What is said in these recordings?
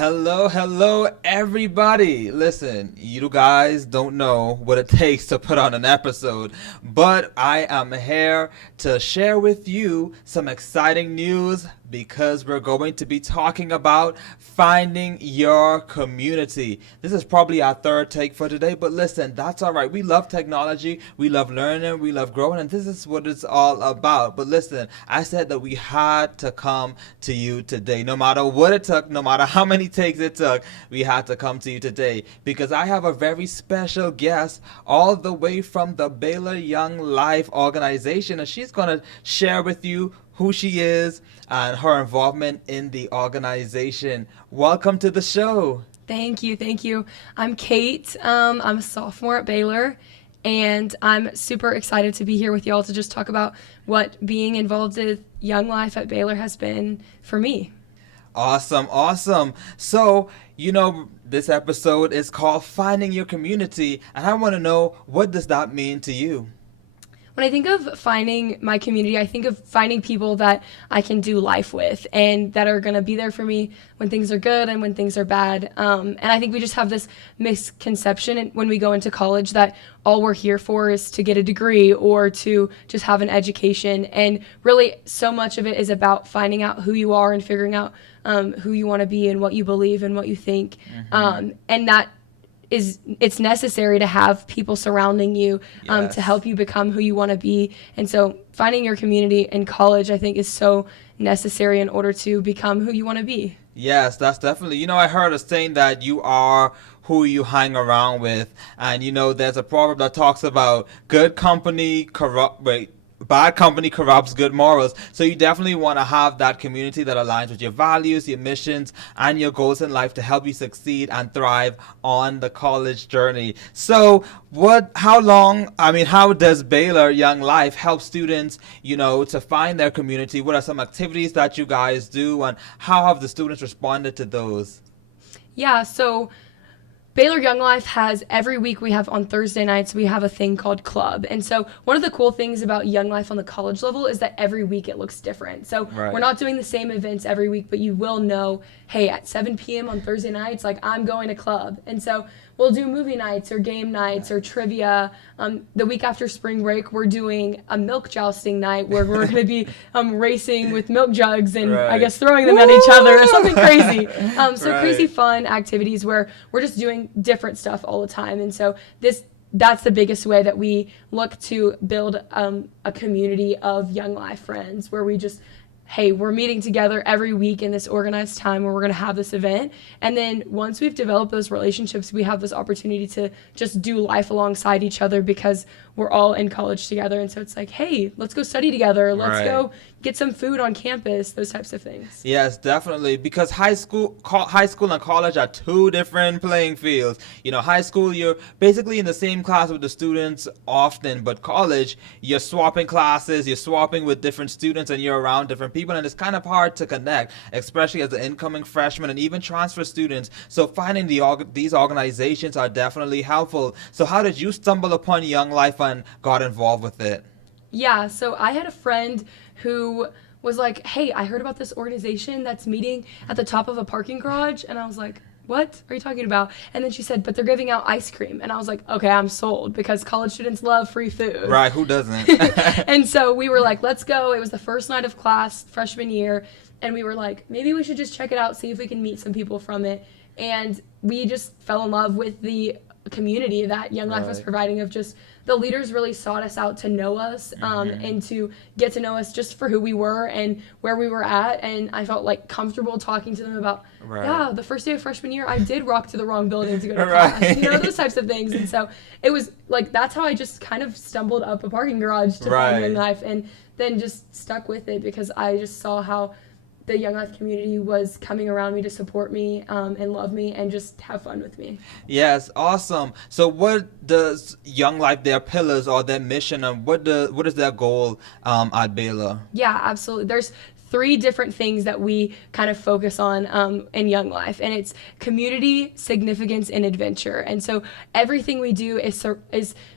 Hello, everybody. Listen, you guys don't know what it takes to put on an episode, but I am here to share with you some exciting news because we're going to be talking about finding your community. This is probably our third take for today, but listen, that's all right. We love technology, we love learning, we love growing, and this is what it's all about. But listen, I said that we had to come to you today. No matter what it took, no matter how many takes it took, we had to come to you today because I have a very special guest all the way from the Baylor Young Life organization, and she's going to share with you who she is and her involvement in the organization. Welcome to the show. Thank you. I'm Kate. I'm a sophomore at Baylor, and I'm super excited to be here with y'all to just talk about what being involved with Young Life at Baylor has been for me. Awesome. So, this episode is called Finding Your Community, and I want to know, what does that mean to you? When I think of finding my community, I think of finding people that I can do life with and that are going to be there for me when things are good and when things are bad. And I think we just have this misconception when we go into college that all we're here for is to get a degree or to just have an education. And really, so much of it is about finding out who you are and figuring out who you want to be and what you believe and what you think. And that it's necessary to have people surrounding you to help you become who you want to be. And so finding your community in college, I think, is so necessary in order to become who you want to be. Yes, that's definitely. I heard a saying that you are who you hang around with. And, there's a proverb that talks about bad company corrupts good morals. So you definitely want to have that community that aligns with your values, your missions, and your goals in life to help you succeed and thrive on the college journey. So how does Baylor Young Life help students, to find their community? What are some activities that you guys do, and how have the students responded to those? Yeah, so Baylor Young Life has, every week we have on Thursday nights, we have a thing called Club. And so one of the cool things about Young Life on the college level is that every week it looks different. So We're not doing the same events every week, but you will know, hey, at 7 p.m. on Thursday nights, I'm going to Club. And so we'll do movie nights or game nights or trivia. The week after spring break, we're doing a milk jousting night where we're going to be racing with milk jugs and I guess throwing them at each other or something crazy. Crazy fun activities where we're just doing different stuff all the time. And so that's the biggest way that we look to build a community of Young Life friends where we just, hey, we're meeting together every week in this organized time where we're going to have this event. And then once we've developed those relationships, we have this opportunity to just do life alongside each other because we're all in college together. And so it's like, hey, let's go study together. Let's go get some food on campus, those types of things. Yes, definitely. Because high school and college are two different playing fields. High school, you're basically in the same class with the students often, but college, you're swapping classes, you're swapping with different students, and you're around different people, and it's kind of hard to connect, especially as an incoming freshman and even transfer students. So finding these organizations are definitely helpful. So how did you stumble upon Young Life and got involved with it? Yeah, so I had a friend who was like, hey, I heard about this organization that's meeting at the top of a parking garage. And I was like, what are you talking about? And then she said, but they're giving out ice cream. And I was like, okay, I'm sold because college students love free food. Right, who doesn't? And so we were like, let's go. It was the first night of class, freshman year. And we were like, maybe we should just check it out, see if we can meet some people from it. And we just fell in love with the community that Young Life was providing, of just the leaders really sought us out to know us and to get to know us just for who we were and where we were at. And I felt comfortable talking to them about, the first day of freshman year, I did walk to the wrong building to go to class, those types of things. And so it was that's how I just kind of stumbled up a parking garage to find Young Life, and then just stuck with it because I just saw how the Young Life community was coming around me to support me and love me and just have fun with me. Yes, awesome. So what does Young Life, their pillars or their mission, and what is their goal at Baylor? Yeah, absolutely. There's 3 different things that we kind of focus on in Young Life, and it's community, significance, and adventure. And so everything we do is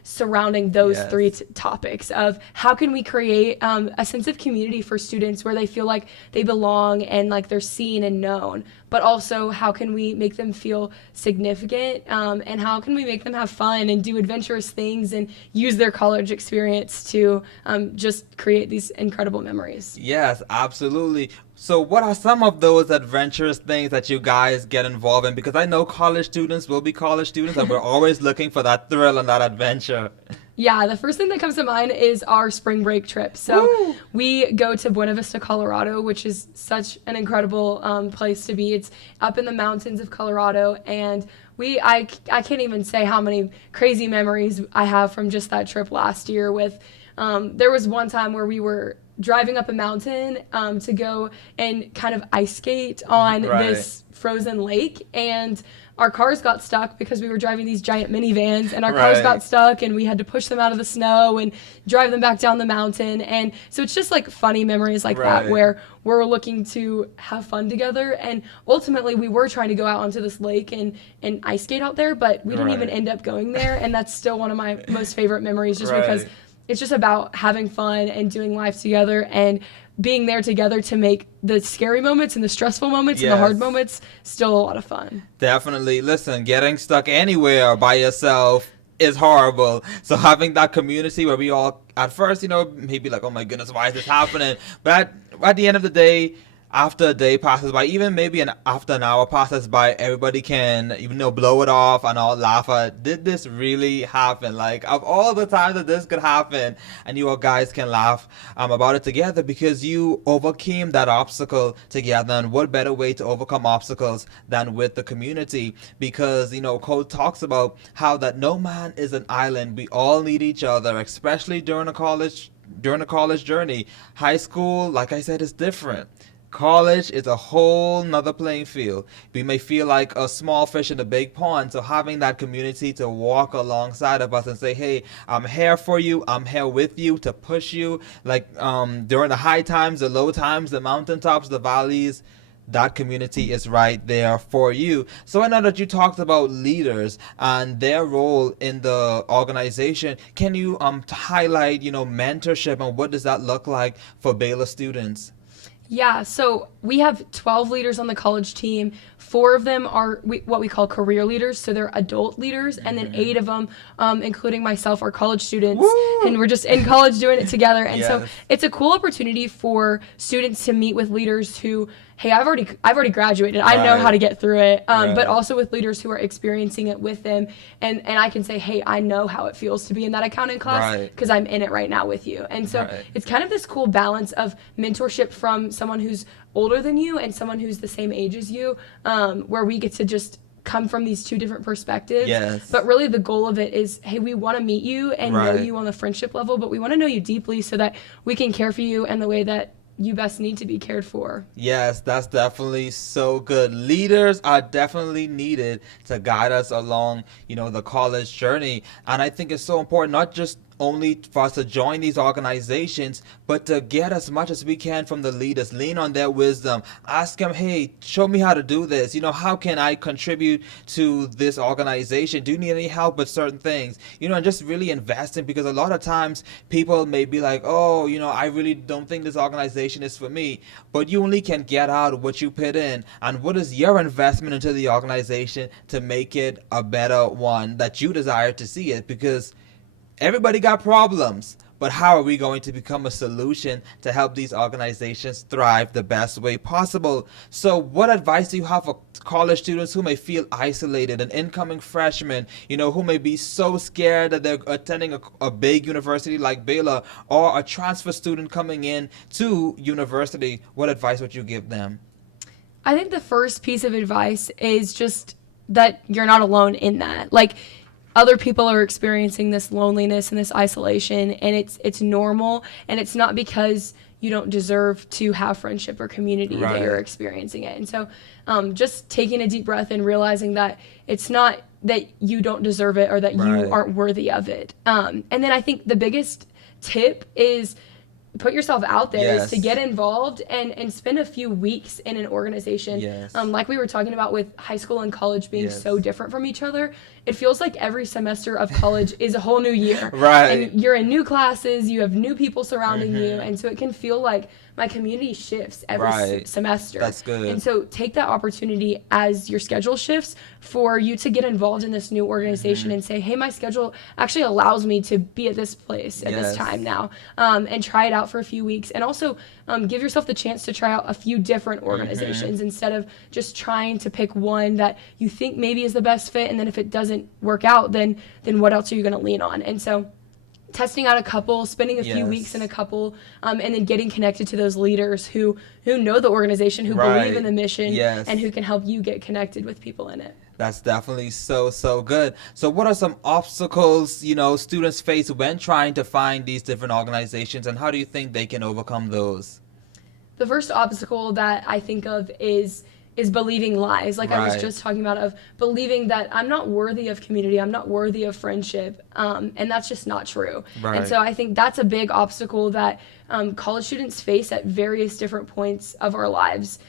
surrounding those 3 topics of how can we create a sense of community for students where they feel like they belong and like they're seen and known, but also how can we make them feel significant, and how can we make them have fun and do adventurous things and use their college experience to just create these incredible memories. Yes, absolutely. So what are some of those adventurous things that you guys get involved in? Because I know college students will be college students and we're always looking for that thrill and that adventure. Yeah, the first thing that comes to mind is our spring break trip. So Woo! we go to Buena Vista, Colorado, which is such an incredible place to be. It's up in the mountains of Colorado, and I can't even say how many crazy memories I have from just that trip last year. With there was one time where we were driving up a mountain to go and kind of ice skate on this frozen lake, and our cars got stuck because we were driving these giant minivans, and our cars got stuck, and we had to push them out of the snow and drive them back down the mountain. And so it's just like funny memories like that where we're looking to have fun together. And ultimately we were trying to go out onto this lake and ice skate out there, but we didn't even end up going there. And that's still one of my most favorite memories, just because it's just about having fun and doing life together and being there together to make the scary moments and the stressful moments and the hard moments still a lot of fun. Definitely. Listen, getting stuck anywhere by yourself is horrible. So having that community where we all, at first, maybe like, oh my goodness, why is this happening? But at the end of the day, after a day passes by, even maybe after an hour passes by, everybody can, blow it off and all laugh at, did this really happen? Like, of all the times that this could happen, and you all guys can laugh about it together because you overcame that obstacle together. And what better way to overcome obstacles than with the community? Because, Cole talks about how that no man is an island. We all need each other, especially during a college journey. High school, like I said, is different. College is a whole nother playing field. We may feel like a small fish in a big pond, so having that community to walk alongside of us and say, hey, I'm here for you, I'm here with you, to push you, like during the high times, the low times, the mountaintops, the valleys, that community is right there for you. So I know that you talked about leaders and their role in the organization. Can you highlight, mentorship, and what does that look like for Baylor students? Yeah, so we have 12 leaders on the college team. 4 of them are what we call career leaders, so they're adult leaders, and then 8 of them, including myself, are college students. Woo! And we're just in college doing it together. And so it's a cool opportunity for students to meet with leaders who, hey, I've already graduated. I know how to get through it. But also with leaders who are experiencing it with them, and I can say, hey, I know how it feels to be in that accounting class because I'm in it right now with you. And so it's kind of this cool balance of mentorship from someone who's older than you and someone who's the same age as you, where we get to just come from these 2 different perspectives. But really the goal of it is, hey, we want to meet you and know you on the friendship level, but we want to know you deeply so that we can care for you in the way that you best need to be cared for. Yes, that's definitely so good. Leaders are definitely needed to guide us along, the college journey. And I think it's so important, not just only for us to join these organizations, but to get as much as we can from the leaders, lean on their wisdom, ask them, hey, show me how to do this. How can I contribute to this organization? Do you need any help with certain things? And just really investing, because a lot of times people may be like, oh, I really don't think this organization is for me, but you only can get out what you put in. And what is your investment into the organization to make it a better one that you desire to see it? Because everybody got problems, but how are we going to become a solution to help these organizations thrive the best way possible? So what advice do you have for college students who may feel isolated, and incoming freshmen, who may be so scared that they're attending a big university like Baylor, or a transfer student coming in to university? What advice would you give them? I think the first piece of advice is just that you're not alone in that. Like, other people are experiencing this loneliness and this isolation, and it's normal, and it's not because you don't deserve to have friendship or community that you're experiencing it. And so just taking a deep breath and realizing that it's not that you don't deserve it or that you aren't worthy of it. And then I think the biggest tip is put yourself out there, is to get involved and spend a few weeks in an organization. Like we were talking about with high school and college being so different from each other, it feels like every semester of college is a whole new year. Right. And you're in new classes, you have new people surrounding you, Mm-hmm. and so it can feel like my community shifts every Right. semester. That's good. And so take that opportunity as your schedule shifts for you to get involved in this new organization and say, hey, my schedule actually allows me to be at this place at this Yes. time now, and try it out for a few weeks. And also give yourself the chance to try out a few different organizations instead of just trying to pick one that you think maybe is the best fit. And then if it doesn't work out, then what else are you going to lean on? And so testing out a couple, spending a few Yes. weeks in a couple, and then getting connected to those leaders who know the organization, who Right. believe in the mission, Yes. and who can help you get connected with people in it. That's definitely so good. So what are some obstacles, students face when trying to find these different organizations, and how do you think they can overcome those? The first obstacle that I think of is believing lies, like I was Right. just talking about, of believing that I'm not worthy of community, I'm not worthy of friendship, and that's just not true. Right. And so I think that's a big obstacle that college students face at various different points of our lives.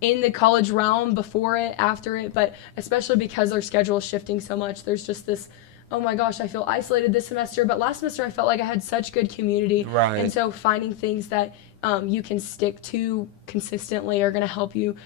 In the college realm, before it, after it, but especially because our schedule is shifting so much, there's just this, oh my gosh, I feel isolated this semester, but last semester I felt like I had such good community. Right. And so finding things that you can stick to consistently are going to help you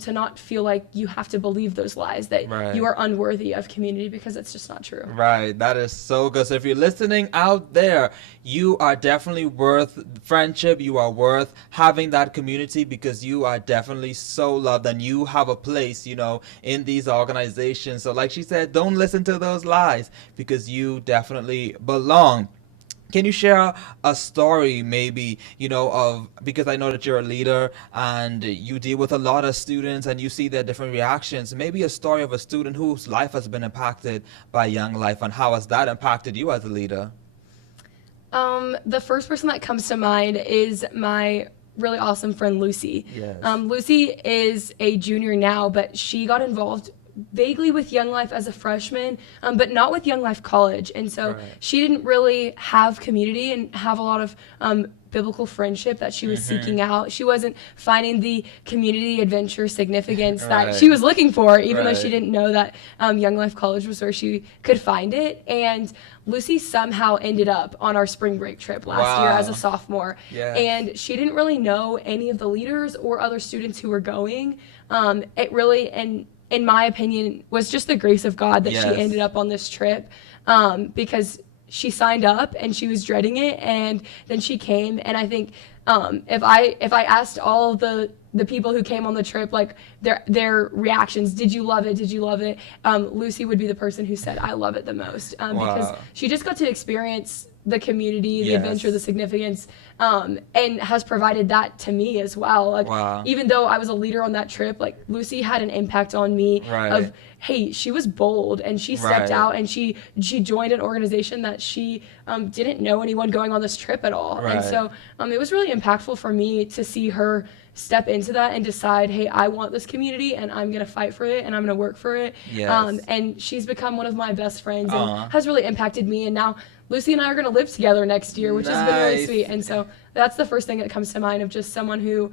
to not feel like you have to believe those lies, that Right. you are unworthy of community, because it's just not true. Right, that is so good. So if you're listening out there, you are definitely worth friendship. You are worth having that community, because you are definitely so loved and you have a place, in these organizations. So like she said, don't listen to those lies, because you definitely belong. Can you share a story maybe, because I know that you're a leader and you deal with a lot of students and you see their different reactions, maybe a story of a student whose life has been impacted by Young Life, and how has that impacted you as a leader? The first person that comes to mind is my really awesome friend Lucy. Yes. Lucy is a junior now, but she got involved vaguely with Young Life as a freshman, but not with Young Life College. And so Right. she didn't really have community and have a lot of biblical friendship that she was seeking out. She wasn't finding the community adventure significance that Right. she was looking for, even though she Right. didn't know that Young Life College was where she could find it. And Lucy somehow ended up on our spring break trip last year as a Wow. sophomore. Yes. And she didn't really know any of the leaders or other students who were going. It really, and in my opinion, was just the grace of God that Yes. she ended up on this trip, because she signed up and she was dreading it, and then she came. And I think if I asked all of the people who came on the trip, like their reactions, did you love it? Did you love it? Lucy would be the person who said, I love it the most, because Wow. she just got to experience the community, the Yes. adventure, the significance, and has provided that to me as well. Like, Wow. even though I was a leader on that trip, like Lucy had an impact on me Right. of, hey, she was bold and she stepped Right. out and she joined an organization that she didn't know anyone going on this trip at all. Right. And so it was really impactful for me to see her step into that and decide, hey, I want this community and I'm going to fight for it and I'm going to work for it. Yes. And she's become one of my best friends and Aw. has really impacted me. And now Lucy and I are going to live together next year, which has been really Nice. sweet. And so that's the first thing that comes to mind, of just someone who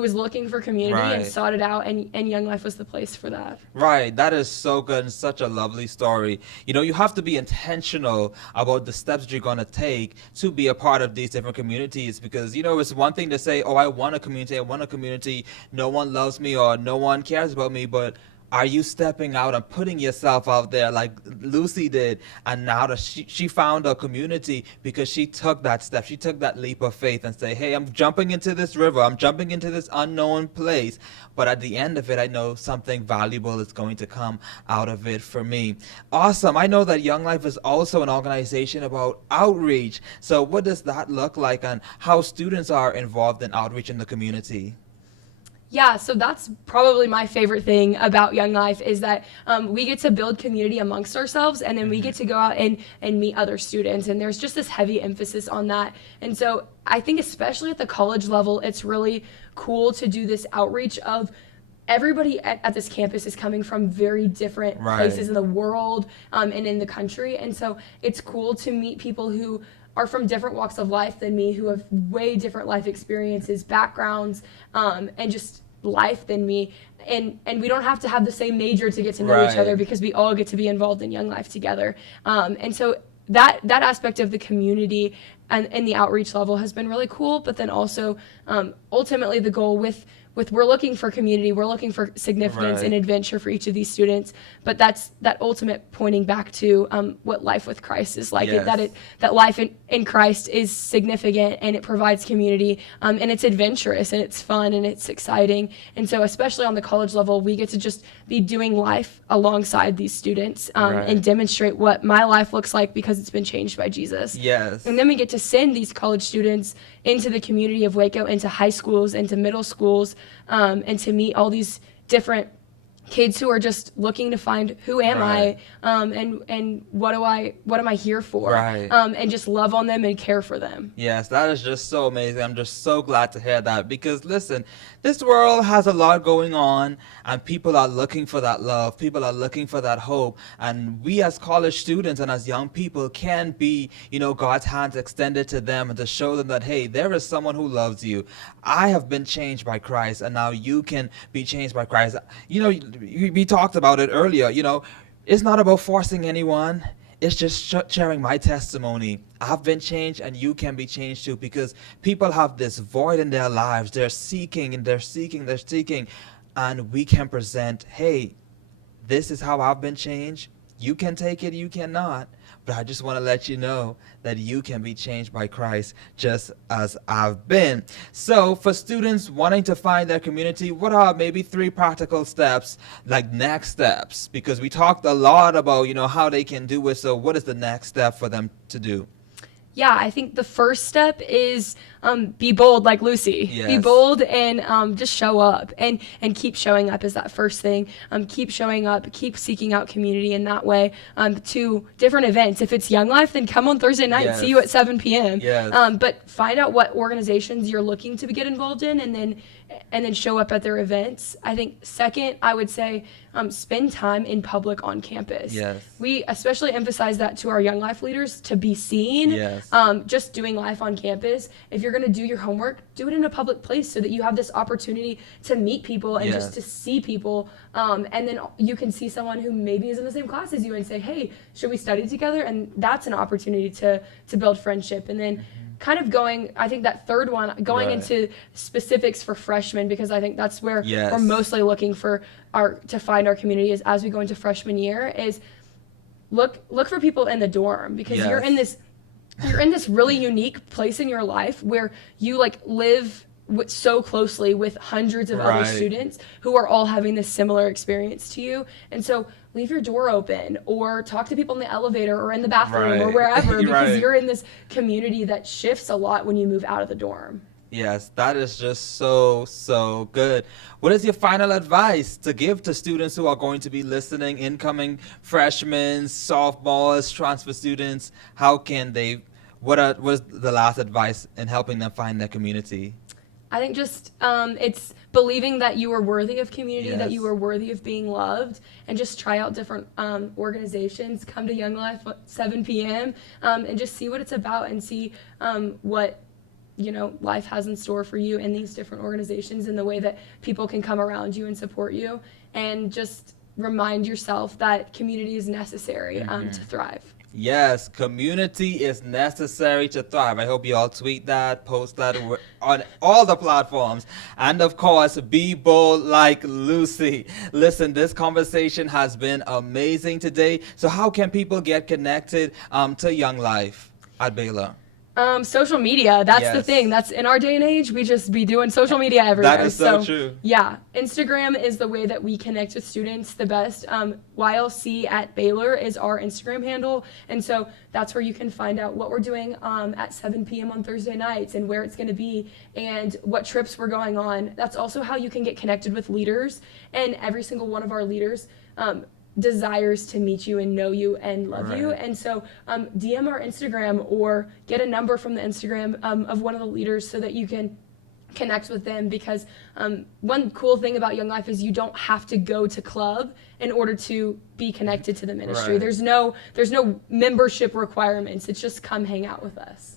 was looking for community and Right. sought it out, and Young Life was the place for that. Right, that is so good and such a lovely story. You have to be intentional about the steps you're going to take to be a part of these different communities, because, it's one thing to say, oh, I want a community, no one loves me or no one cares about me, but are you stepping out and putting yourself out there like Lucy did? And now that she found a community because she took that step. She took that leap of faith and say, hey, I'm jumping into this river. I'm jumping into this unknown place. But at the end of it, I know something valuable is going to come out of it for me. Awesome. I know that Young Life is also an organization about outreach. So what does that look like, and how students are involved in outreach in the community? Yeah, so that's probably my favorite thing about Young Life, is that we get to build community amongst ourselves, and then we get to go out and meet other students, and there's just this heavy emphasis on that. And so I think especially at the college level, it's really cool to do this outreach of everybody at this campus is coming from very different Right. places in the world and in the country. And so it's cool to meet people who are from different walks of life than me, who have way different life experiences, backgrounds, and just life than me. And we don't have to have the same major to get to know each other, because we all get to be involved in Young Life together. And so that aspect of the community and the outreach level has been really cool. But then also, ultimately, the goal with we're looking for community, we're looking for significance and adventure for each of these students. But that's that ultimate pointing back to what life with Christ is like. That life in Christ is significant, and it provides community, and it's adventurous, and it's fun, and it's exciting. And so, especially on the college level, we get to just be doing life alongside these students, and demonstrate what my life looks like because it's been changed by Jesus. Yes. And then we get to send these college students into the community of Waco, into high schools, into middle schools, and to meet all these different kids who are just looking to find who am I, and what am I here for, and just love on them and care for them. Yes, that is just so amazing. I'm just so glad to hear that, because listen, this world has a lot going on, and people are looking for that love. People are looking for that hope, and we as college students and as young people can be, God's hands extended to them, and to show them that, hey, there is someone who loves you. I have been changed by Christ, and now you can be changed by Christ. We talked about it earlier. It's not about forcing anyone. It's just sharing my testimony. I've been changed, and you can be changed too, because people have this void in their lives. They're seeking, and they're seeking, and we can present, hey, this is how I've been changed. You can take it, you cannot. But I just want to let you know that you can be changed by Christ just as I've been. So for students wanting to find their community, what are maybe 3 practical steps, like next steps? Because we talked a lot about, how they can do it. So what is the next step for them to do? Yeah, I think the first step is be bold, like Lucy. Yes. Be bold and just show up, and keep showing up is that first thing. Keep showing up, keep seeking out community in that way, to different events. If it's Young Life, then come on Thursday night. Yes. See you at 7 p.m. Yes. But find out what organizations you're looking to get involved in, and then show up at their events. I think second, I would say spend time in public on campus. Yes. We especially emphasize that to our Young Life leaders, to be seen. Yes. Just doing life on campus. If you're going to do your homework, do it in a public place, so that you have this opportunity to meet people and just to see people. And then you can see someone who maybe is in the same class as you and say, hey, should we study together? And that's an opportunity to build friendship. And then kind of I think that third one, going into specifics for freshmen, because I think that's where we're mostly looking to find our community, is as we go into freshman year, is look for people in the dorm, because you're in this really unique place in your life where you live so closely with hundreds of other students who are all having this similar experience to you. And so leave your door open, or talk to people in the elevator or in the bathroom or wherever, because you're in this community that shifts a lot when you move out of the dorm. Yes, that is just so good. What is your final advice to give to students who are going to be listening, incoming freshmen, sophomores, transfer students? How can they, what was the last advice in helping them find their community? I think just it's believing that you are worthy of community, that you are worthy of being loved, and just try out different organizations. Come to Young Life at 7 p.m. And just see what it's about, and see what life has in store for you in these different organizations, and the way that people can come around you and support you, and just remind yourself that community is necessary to thrive. Yes, community is necessary to thrive. I hope you all tweet that, post that on all the platforms. And of course, be bold like Lucy. Listen, this conversation has been amazing today. So how can people get connected to Young Life at Baylor? Social media, that's the thing. That's in our day and age, we just be doing social media everywhere. That is so true. Yeah, Instagram is the way that we connect with students the best. YLC at Baylor is our Instagram handle, and so that's where you can find out what we're doing at 7 p.m. on Thursday nights, and where it's going to be, and what trips we're going on. That's also how you can get connected with leaders, and every single one of our leaders desires to meet you and know you and love you. And so DM our Instagram, or get a number from the Instagram of one of the leaders, so that you can connect with them, because one cool thing about Young Life is you don't have to go to club in order to be connected to the ministry. There's no membership requirements. It's just come hang out with us.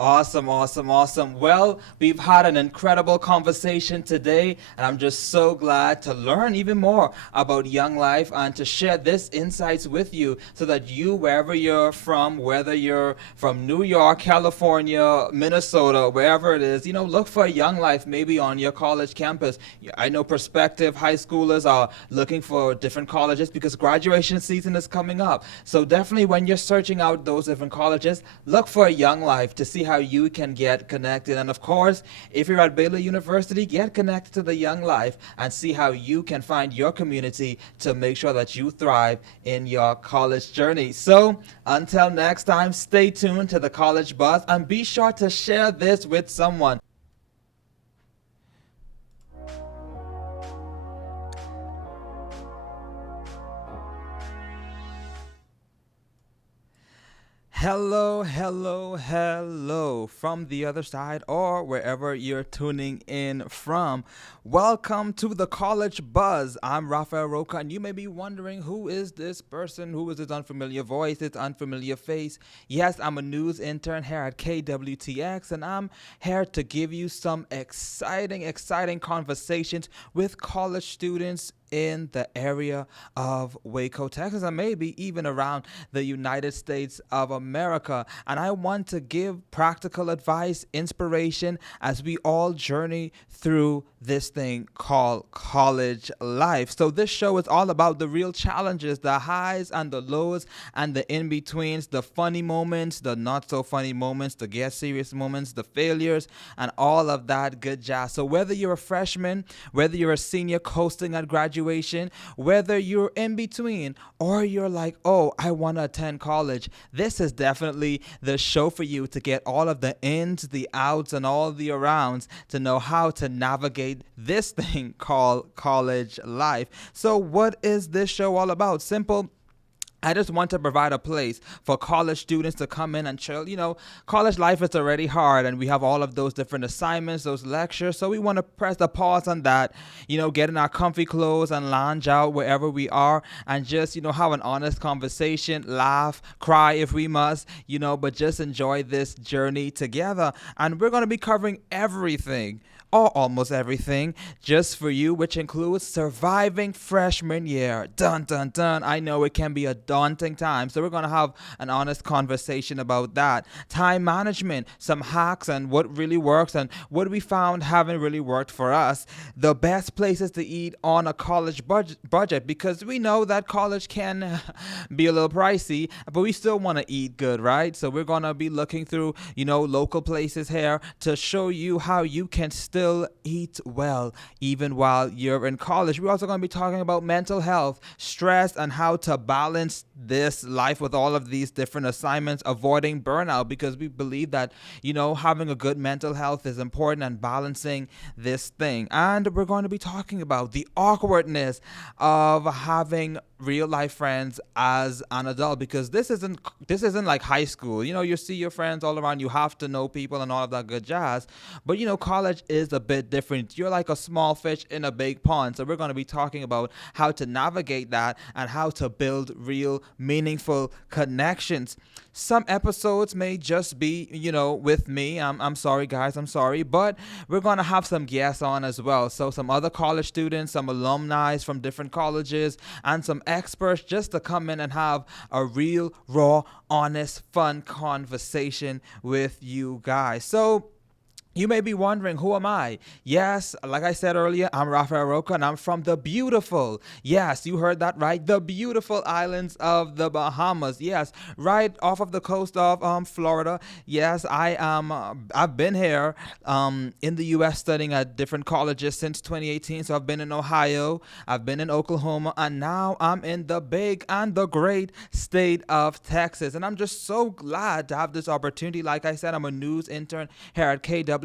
Awesome, awesome, awesome. Well, we've had an incredible conversation today, and I'm just so glad to learn even more about Young Life and to share this insights with you so that you, wherever you're from, whether you're from New York, California, Minnesota, wherever it is, look for Young Life maybe on your college campus. I know prospective high schoolers are looking for different colleges because graduation season is coming up. So definitely when you're searching out those different colleges, look for Young Life to see how you can get connected. And of course, if you're at Baylor University, get connected to the Young Life and see how you can find your community to make sure that you thrive in your college journey. So until next time, stay tuned to the College Buzz and be sure to share this with someone. Hello, hello, hello from the other side or wherever you're tuning in from. Welcome to the College Buzz. I'm Rafael Roca, and you may be wondering, who is this person? Who is this unfamiliar voice, this unfamiliar face? Yes, I'm a news intern here at KWTX, and I'm here to give you some exciting conversations with college students in the area of Waco, Texas, and maybe even around the United States of America. And I want to give practical advice, inspiration as we all journey through this thing called college life. So this show is all about the real challenges, the highs and the lows and the in-betweens, the funny moments, the not so funny moments, the get serious moments, the failures, and all of that good jazz. So whether you're a freshman, whether you're a senior coasting at graduation, whether you're in between or you're like, oh, I want to attend college, this is definitely the show for you to get all of the ins, the outs, and all the arounds to know how to navigate this thing called college life. So what is this show all about? Simple. I just want to provide a place for college students to come in and chill. College life is already hard, and we have all of those different assignments, those lectures. So we want to press the pause on that, get in our comfy clothes and lounge out wherever we are and just, have an honest conversation, laugh, cry if we must, but just enjoy this journey together. And we're going to be covering everything, or almost everything, just for you, which includes surviving freshman year. Dun, dun, dun. I know it can be a daunting time, so we're going to have an honest conversation about that. Time management, some hacks and what really works and what we found haven't really worked for us. The best places to eat on a college budget, because we know that college can be a little pricey, but we still want to eat good, right? So we're going to be looking through, local places here to show you how you can still eat well even while you're in college. We're also going to be talking about mental health, stress, and how to balance this life with all of these different assignments, avoiding burnout, because we believe that, having a good mental health is important and balancing this thing. And we're going to be talking about the awkwardness of having real life friends as an adult, because this isn't like high school. You see your friends all around, you have to know people and all of that good jazz, but college is a bit different. You're like a small fish in a big pond. So we're going to be talking about how to navigate that and how to build real meaningful connections. Some episodes may just be with me. I'm sorry guys, I'm sorry, but we're going to have some guests on as well. So some other college students, some alumni from different colleges, and some experts, just to come in and have a real, raw, honest, fun conversation with you guys. So you may be wondering, who am I? Yes, like I said earlier, I'm Rafael Roca, and I'm from the beautiful, yes, you heard that right, the beautiful islands of the Bahamas. Yes, right off of the coast of Florida. Yes, I've been here in the U.S. studying at different colleges since 2018. So I've been in Ohio, I've been in Oklahoma, and now I'm in the big and the great state of Texas. And I'm just so glad to have this opportunity. Like I said, I'm a news intern here at KWTX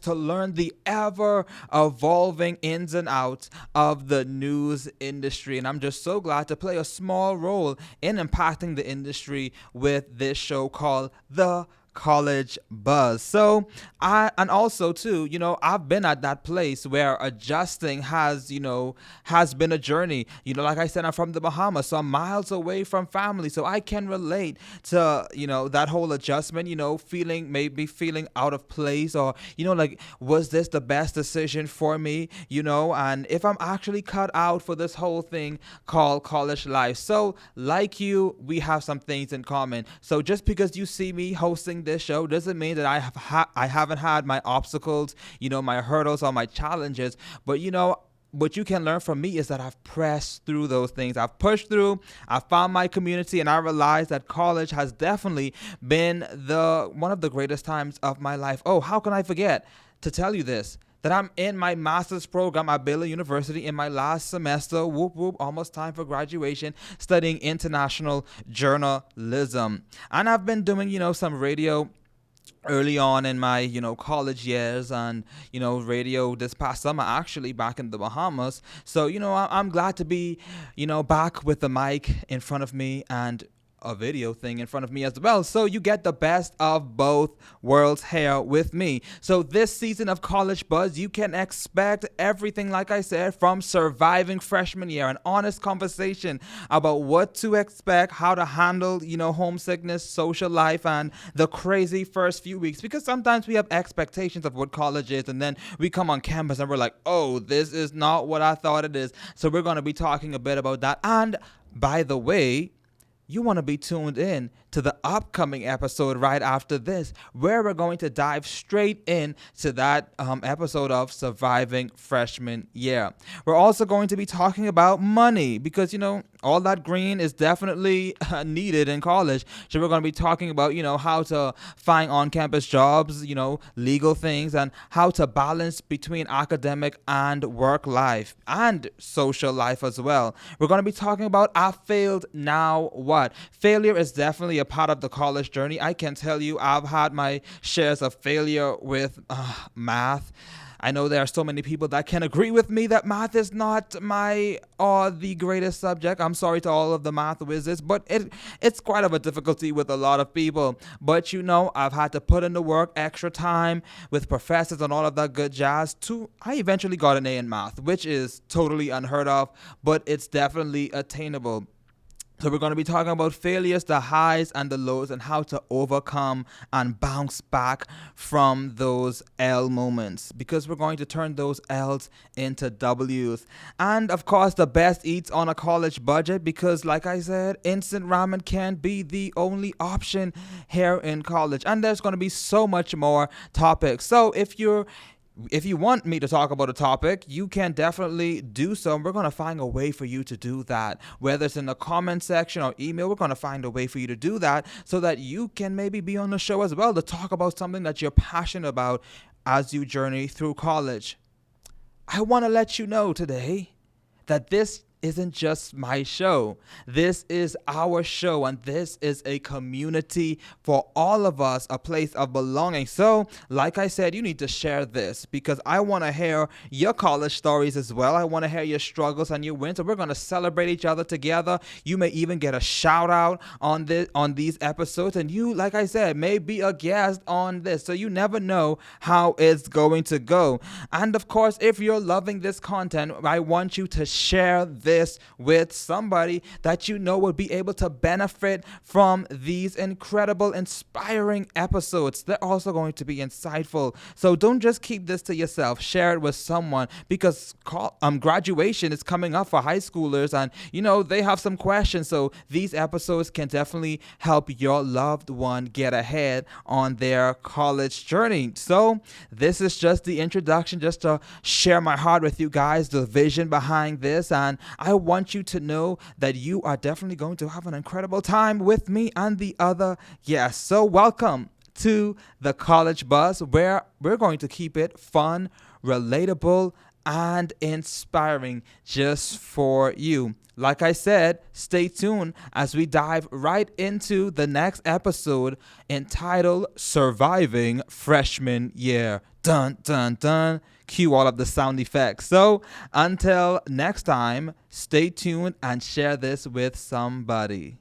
to learn the ever evolving ins and outs of the news industry. And I'm just so glad to play a small role in impacting the industry with this show called The college buzz. So and also too, I've been at that place where adjusting has been a journey. Like I said, I'm from the Bahamas, so I'm miles away from family, so I can relate to that whole adjustment. Feeling out of place, or like, was this the best decision for me? And if I'm actually cut out for this whole thing called college life. So like you, we have some things in common. So just because you see me hosting this show doesn't mean that I haven't had my obstacles, my hurdles or my challenges. But what you can learn from me is that I've pressed through those things. I've pushed through. I found my community, and I realized that college has definitely been one of the greatest times of my life. Oh, how can I forget to tell you this? That I'm in my master's program at Baylor University in my last semester. Whoop whoop, almost time for graduation, studying international journalism. And I've been doing, some radio early on in my college years, and radio this past summer, actually back in the Bahamas. So I'm glad to be back with the mic in front of me and a video thing in front of me as well. So you get the best of both worlds here with me. So this season of College Buzz, you can expect everything, like I said, from surviving freshman year, an honest conversation about what to expect, how to handle, homesickness, social life, and the crazy first few weeks. Because sometimes we have expectations of what college is, and then we come on campus and we're like, oh, this is not what I thought it is. So we're going to be talking a bit about that. And by the way, you want to be tuned in to the upcoming episode right after this, where we're going to dive straight in to that episode of Surviving Freshman Year. We're also going to be talking about money because, all that green is definitely needed in college. So we're going to be talking about, how to find on-campus jobs, legal things, and how to balance between academic and work life and social life as well. We're going to be talking about I failed, now what? Failure is definitely a part of the college journey. I can tell you I've had my shares of failure with math. I know there are so many people that can agree with me that math is not the greatest subject. I'm sorry to all of the math wizards, but it's quite of a difficulty with a lot of people. But I've had to put in the work, extra time with professors and all of that good jazz. I eventually got an A in math, which is totally unheard of, but it's definitely attainable. So we're going to be talking about failures, the highs and the lows, and how to overcome and bounce back from those L moments, because we're going to turn those L's into W's. And of course, the best eats on a college budget, because like I said, instant ramen can't be the only option here in college. And there's going to be so much more topics. So if you want me to talk about a topic, you can definitely do so. And we're going to find a way for you to do that. Whether it's in the comment section or email, we're going to find a way for you to do that so that you can maybe be on the show as well to talk about something that you're passionate about as you journey through college. I want to let you know today that this isn't just my show. This is our show, and this is a community for all of us, a place of belonging. So, like I said, you need to share this because I want to hear your college stories as well. I want to hear your struggles and your wins, and we're going to celebrate each other together. You may even get a shout out on these episodes, and you, like I said, may be a guest on this. So you never know how it's going to go. And of course, if you're loving this content, I want you to share this with somebody that would be able to benefit from these incredible, inspiring episodes. They're also going to be insightful. So don't just keep this to yourself. Share it with someone, because graduation is coming up for high schoolers, and they have some questions. So these episodes can definitely help your loved one get ahead on their college journey. So this is just the introduction, just to share my heart with you guys, the vision behind this, and I want you to know that you are definitely going to have an incredible time with me and the other guests. So welcome to the College Buzz, where we're going to keep it fun, relatable, and inspiring just for you. Like I said, stay tuned as we dive right into the next episode entitled Surviving Freshman Year. Dun, dun, dun. Cue all of the sound effects. So until next time, stay tuned and share this with somebody.